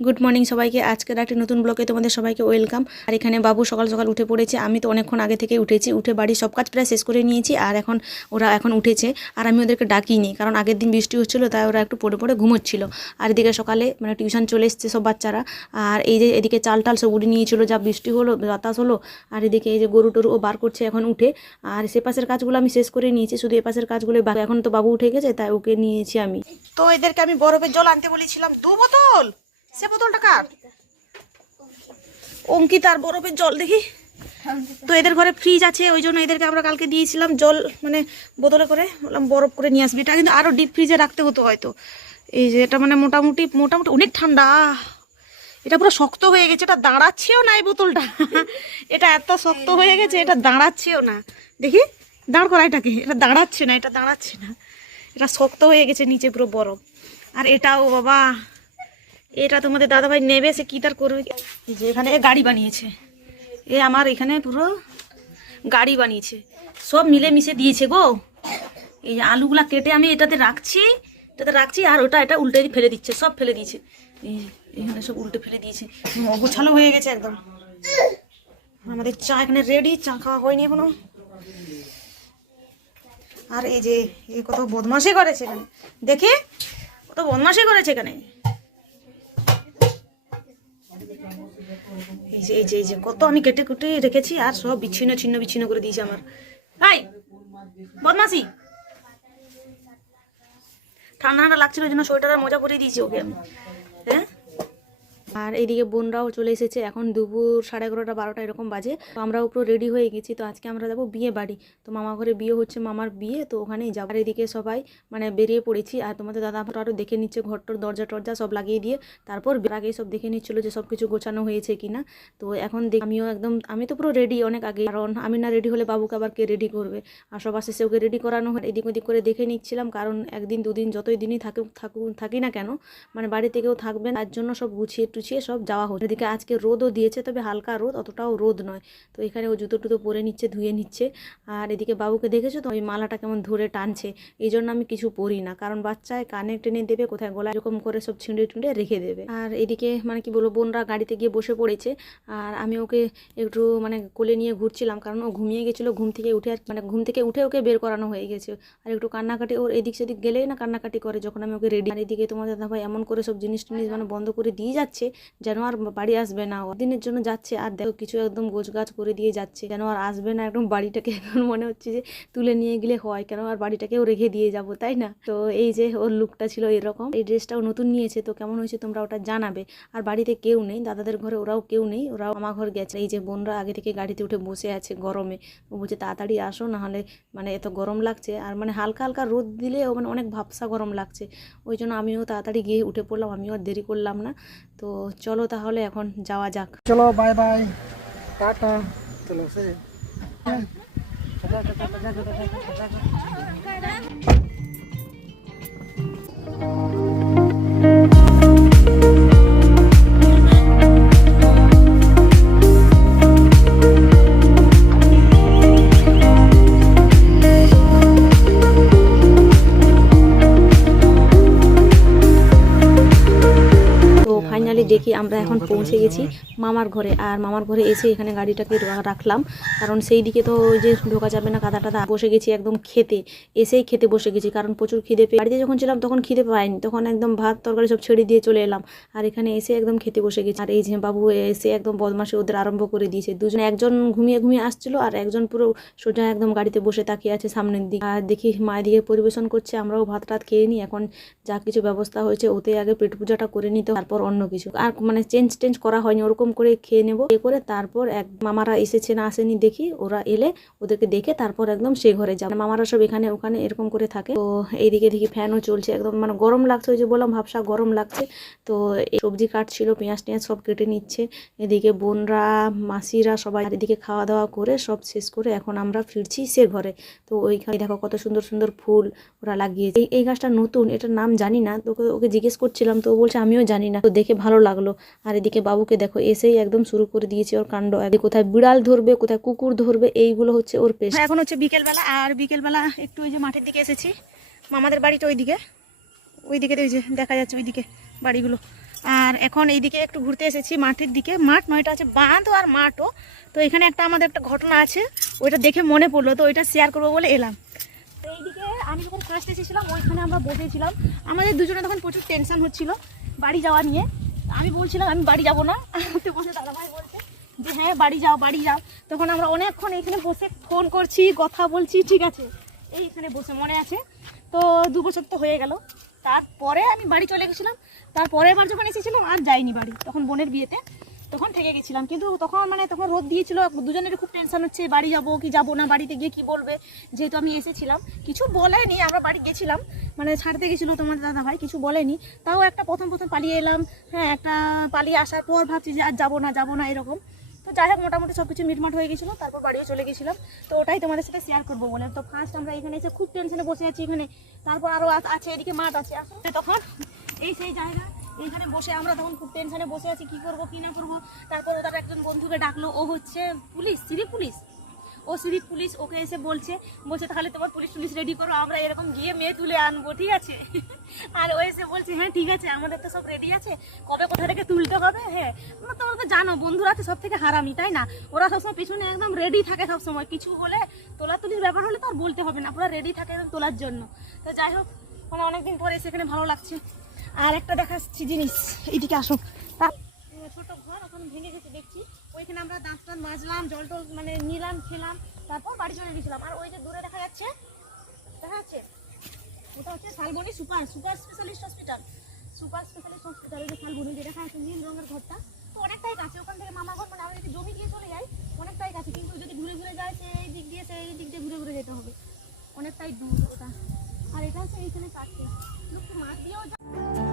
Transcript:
Good morning সবাইকে। আজকের একটি নতুন ব্লকে তোমাদের সবাইকে ওয়েলকাম আর এখানে বাবু সকাল সকাল উঠে পড়েছে। আমি তো অনেকক্ষণ আগে থেকে উঠেছি। উঠে বাড়ির সব কাজ প্রায় শেষ করে নিয়েছি। আর এখন ওরা এখন উঠেছে। আর আমি ওদেরকে ডাকিনি। কারণ আগের দিন বৃষ্টি হচ্ছিল, তাই ওরা একটু পড়ে পড়ে ঘুমোচ্ছিল। আর এদিকে সকালে মানে টিউশন চলে এসছে সব বাচ্চারা। আর এই যে এদিকে চাল টাল সব উড়ে নিয়েছিল, যা বৃষ্টি হলো, বাতাস হলো। আর এদিকে এই যে গরু টরু ও বার করছে এখন উঠে। আর সে পাশের কাজগুলো আমি শেষ করে নিয়েছি। শুধু এ পাশের কাজগুলো এখন তো বাবু উঠে গেছে, তাই ওকে নিয়েছি আমি। তো এদেরকে আমি বরফের জল আনতে বলেছিলাম। দু বোতল! সে বোতলটা কার? অঙ্কিতার বরফের জল দেখি। তো এদের ঘরে ফ্রিজ আছে, ওই জন্য এদেরকে আমরা কালকে দিয়েছিলাম জল মানে বোতলে করে। বললাম, বরফ করে নিয়ে আসবি। এটা কিন্তু আরও ডিপ ফ্রিজে রাখতে হতো হয়তো। এই যে এটা মানে মোটামুটি মোটামুটি অনেক ঠান্ডা। এটা পুরো শক্ত হয়ে গেছে, এটা দাঁড়াচ্ছেও না এই বোতলটা। এটা এত শক্ত হয়ে গেছে, এটা দাঁড়াচ্ছেও না। দেখি, দাঁড় করা এটাকে। এটা দাঁড়াচ্ছে না, এটা দাঁড়াচ্ছে না। এটা শক্ত হয়ে গেছে নিচে পুরো বরফ। আর এটাও বাবা এটা তোমাদের দাদাভাই নেবে, সে কী তার করবে? যে এখানে গাড়ি বানিয়েছে। এ আমার এখানে পুরো গাড়ি বানিয়েছে। সব মিলে মিশে দিয়েছে গো। এই আলুগুলা কেটে আমি এটাতে রাখছি এটাতে রাখছি, আর ওটা এটা উল্টে ফেলে দিচ্ছে, সব ফেলে দিয়েছে। এখানে সব উল্টে ফেলে দিয়েছে। গোছালো হয়ে গেছে একদম। আমাদের চা এখানে রেডি চা খাওয়া হয়নি এখনও। আর এই যে এই কত বদমাশি করেছে এখানে। দেখে, কত বদমাশি করেছে এখানে। এই যে এই যে এই যে, কত আমি কেটে কুটে রেখেছি আর সব বিচ্ছিন্ন, ছিন্ন, বিচ্ছিন্ন করে দিয়েছে আমার। হাই বদমাসি ঠান্ডা ঠান্ডা লাগছিল, ওই জন্য সোয়েটারের মজা করে দিয়েছি ওকে আমি। আর এইদিকে বোনরাও চলে এসেছে। এখন দুপুর সাড়ে এগারোটা, বারোটা এরকম বাজে। তো আমরাও পুরো রেডি হয়ে গেছি। তো আজকে আমরা যাব বিয়ে বাড়ি। তো মামা ঘরে বিয়ে হচ্ছে, মামার বিয়ে। তো ওখানেই যাব। আর এদিকে সবাই মানে বেরিয়ে পড়েছি। আর তোমাদের দাদা আরও দেখে নিচ্ছে ঘরটর দরজা টরজা সব লাগিয়ে দিয়ে। তারপর আগেই সব দেখে নিচ্ছিল যে সব কিছু গোছানো হয়েছে কিনা। তো এখন আমিও একদম, আমি তো পুরো রেডি অনেক আগে। কারণ আমি না রেডি হলে বাবুকে আবার কে রেডি করবে? আর সবার শেষে ওকে রেডি করানো হয়, এদিক ওদিক করে দেখে নিচ্ছিলাম। কারণ একদিন, দুদিন যতই দিনই থাকুক থাকুক, থাকি না কেন মানে বাড়িতে কেউ থাকবেন তার জন্য সব গুছিয়ে টুছিয়ে সব যাওয়া হচ্ছে। এদিকে আজকে রোদও দিয়েছে, তবে হালকা রোদ, অতটাও রোদ নয়। তো এখানে ও জুতো টুতো পরে নিচ্ছে, ধুয়ে নিচ্ছে। আর এদিকে বাবুকে দেখেছ তো? ওই মালাটা কেমন ধরে টানছে। এই জন্য আমি কিছু পরি না, কারণ বাচ্চায় কানে টেনে দেবে, কোথায় গলা এরকম করে সব ছিঁড়ে টুঁড়ে রেখে দেবে। আর এদিকে মানে কি বলব, বোনরা গাড়িতে গিয়ে বসে পড়েছে। আর আমি ওকে একটু মানে কোলে নিয়ে ঘুরছিলাম, কারণ ও ঘুমিয়ে গেছিল, ঘুম থেকে উঠে আর মানে ঘুম থেকে উঠে ওকে বের করানো হয়ে গেছে। আর একটু কান্নাকাটি, ওর এদিক সেদিক গেলেই না কান্নাকাটি করে, যখন আমি ওকে রেডি আর এদিকে তোমাদের দাদাভাই এমন করে সব জিনিস টিনিস মানে বন্ধ করে দিয়ে যাচ্ছে যেন আর বাড়ি আসবে না। দিনের জন্য যাচ্ছে, আর দেখো কিছু একদম গোছগাছ করে দিয়ে যাচ্ছে, যেন আর আসবে না একদম বাড়িটাকে। এখন মনে হচ্ছে যে তুলে নিয়ে গেলে হয়, কেন আর বাড়িটাকেও রেখে দিয়ে যাব, তাই না? তো এই যে ওর লুকটা ছিল এরকম। এই ড্রেসটাও নতুন নিয়েছে, তো কেমন হয়েছে তোমরা ওটা জানাবে। আর বাড়িতে কেউ নেই, দাদাদের ঘরে ওরাও কেউ নেই, ওরাও আমার ঘর গেছে। এই যে বোনরা আগে থেকে গাড়িতে উঠে বসে আছে গরমে, ও বলছে, তাড়াতাড়ি আসো, নাহলে মানে এত গরম লাগছে। আর মানে হালকা হালকা রোদ দিলেও মানে অনেক ভাবসা গরম লাগছে। ওই জন্য আমিও তাড়াতাড়ি গিয়ে উঠে পড়লাম, আমিও আর দেরি করলাম না। তো চলো তাহলে এখন যাওয়া যাক। চলো বাই বাই টাটা। চলো সে। আমরা এখন পৌঁছে গেছি মামার ঘরে। আর মামার ঘরে এসে এখানে গাড়িটাকে রাখলাম। কারণ সেই দিকে তো ওই যে ঢোকা যাবে না কাদা টাদা। বসে গেছি একদম খেতে। এসেই খেতে বসে গেছি। কারণ প্রচুর খিদে পেয়ে বাড়িতে যখন ছিলাম তখন খিদে পাইনি। তখন একদম ভাত তরকারি সব ছেড়ে দিয়ে চলে এলাম। আর এখানে এসে একদম খেতে বসে গেছি। আর এই যে বাবু এসে একদম বদমাশি ওদের আরম্ভ করে দিয়েছে। দুজন একজন ঘুমিয়ে ঘুমিয়ে আসছিল আর একজন পুরো সোজা একদম গাড়িতে বসে তাকিয়ে আছে সামনের দিকে। আর দেখি মায়ের দিকে পরিবেশন করছে। আমরাও ভাত টাত খেয়ে নিই। এখন যা কিছু ব্যবস্থা হয়েছে ওতে আগে পেট পূজাটা করে নিতে তারপর অন্য কিছু। আর মানে চেঞ্জ টেঞ্জ করা হয়নি, ওরকম করে খেয়ে নেব। এ করে তারপর এক মামারা এসেছে, না আসেনি দেখি, ওরা এলে ওদেরকে দেখে তারপর একদম সে ঘরে যাবে। মামারা সব এখানে, ওখানে এরকম করে থাকে। তো এইদিকে দেখি ফ্যানও চলছে একদম মানে গরম লাগছে ওই যে বললাম, ভাবসা গরম লাগছে। তো এই সবজি কাটছিল, পেঁয়াজ টেঁয়াজ সব কেটে নিচ্ছে। এদিকে বোনরা, মাসিরা সবাই এদিকে খাওয়া দাওয়া করে সব শেষ করে এখন আমরা ফিরছি সে ঘরে। তো ওইখানে দেখো কত সুন্দর সুন্দর ফুল ওরা লাগিয়েছে। এই- গাছটা নতুন, এটার নাম জানি না। তো ওকে- ওকে জিজ্ঞেস করছিলাম, তো বলছে আমিও জানি না। তো দেখে ভালো লাগল। আর এদিকে বাবুকে দেখো, এসেই একদম শুরু করে দিয়েছে ওর কাণ্ড। কোথায় বিড়াল ধরবে, কোথায় কুকুর ধরবে, এইগুলো হচ্ছে ওর পেশা। এখন হচ্ছে বিকেলবেলা, আর বিকেলবেলা একটু ওই যে মাঠের দিকে এসেছি। মামাদের বাড়িটা ওইদিকে। ওইদিকে ওই যে দেখা যাচ্ছে ওইদিকে বাড়িগুলো। আর এখন এইদিকে একটু ঘুরতে এসেছি মাঠের দিকে। মাঠ নয়টা আছে, বাঁধ আর মাঠও। তো এখানে একটা আমাদের একটা ঘটনা আছে, ওইটা দেখে মনে পড়ল, তো ওইটা শেয়ার করব বলে এলাম। তো এইদিকে আমি যখন ফার্স্ট এসেছিলাম, ওইখানে আমরা বসেছিলাম। আমাদের দুজনে তখন প্রচুর টেনশন হচ্ছিল বাড়ি যাওয়া নিয়ে। আমি বলছিলাম, আমি বাড়ি যাব না। বসে দাদাভাই বলছে যে হ্যাঁ বাড়ি যাও বাড়ি যাও। তখন আমরা অনেকক্ষণ এখানে বসে ফোন করছি, কথা বলছি, ঠিক আছে? এই এখানে বসে মনে আছে। তো দু বছর তো হয়ে গেল। তারপরে আমি বাড়ি চলে গেছিলাম। তারপরে এবার যখন এসেছিলাম, আর যাইনি বাড়ি। তখন বোনের বিয়েতে। তখন থেকে গেছিলাম। কিন্তু তখন মানে তখন রোদ দিয়েছিল দুজনের খুব টেনশন হচ্ছে, বাড়ি যাব কি যাব না, বাড়িতে গিয়ে কি বলবে? যেহেতু আমি এসেছিলাম। কিছু বলেনি, আমরা বাড়ি গেছিলাম। মানে ছাড়তে গেছিল তোমার দাদা ভাই কিছু বলেনি। তাও একটা প্রথম প্রথম পালিয়ে এলাম। হ্যাঁ একটা পালিয়ে আসার পর ভাবছি যে আর যাব না যাব না এরকম। তো যাই হোক, মোটামুটি সব কিছু মিটমাট হয়ে গেছিল, তারপর বাড়িও চলে গেছিলাম। তো ওটাই তোমাদের সাথে শেয়ার করব বলে। তো ফার্স্ট আমরা এখানে এসে খুব টেনশনে বসে আছি এখানে। তারপর আরও আছে, এদিকে মাঠ আছে। আসলে তখন এই সেই জায়গা। এইখানে বসে আমরা তখন খুব টেনশনে বসে আছি, কি করব, কি না করব। তারপর ওদের একজন বন্ধুকে ডাকলো, ও হচ্ছে পুলিশ সিরি পুলিশ। ও সিভিক পুলিশ ওকে এসে বলছে বলছে তাহলে তোমার পুলিশ পুলিশ রেডি করো, আমরা এরকম গিয়ে মেয়ে তুলে আনব, ঠিক আছে? আর ও এসে বলছে হ্যাঁ ঠিক আছে, আমাদের তো সব রেডি আছে, কবে কোথা থেকে তুলতে হবে? হ্যাঁ তোমরা তো জানো, বন্ধুরা তো সব থেকে হারামি, তাই না? ওরা সবসময় পিছনে একদম রেডি থাকে সবসময় কিছু হলে তোলাতুলির ব্যাপার হলে তো আর বলতে হবে না পুরো রেডি থাকে একদম তোলার জন্য। তো যাই হোক মানে অনেকদিন পরে সেখানে ভালো লাগছে। আর একটা দেখাচ্ছি জিনিস এইদিকে আসো। ছোট ঘর এখন ভেঙে গেছে, দেখছি। ওইখানে আমরা দাঁত টাত মাজলাম, জল টল মানে নিলাম, খেলাম, তারপর বাড়ি চলে গেছিলাম। আর ওই যে দূরে দেখা যাচ্ছে দেখা যাচ্ছে? ওটা হচ্ছে Salboni super super specialist hospital. Super specialist hospital যে শালবনি যে দেখা যাচ্ছে নীল রঙের ঘরটা। তো অনেকটাই কাছে, ওখান থেকে মামা ঘর মানে আমরা যদি জমি দিয়ে চলে যাই, অনেকটাই কাছে, কিন্তু যদি ঘুরে ঘুরে যায়, সেই দিক দিয়ে, সেই দিক দিয়ে ঘুরে ঘুরে যেতে হবে। অনেকটাই দূর ওটা। আর এটা হচ্ছে এইখানে তো মাছ দিয়েও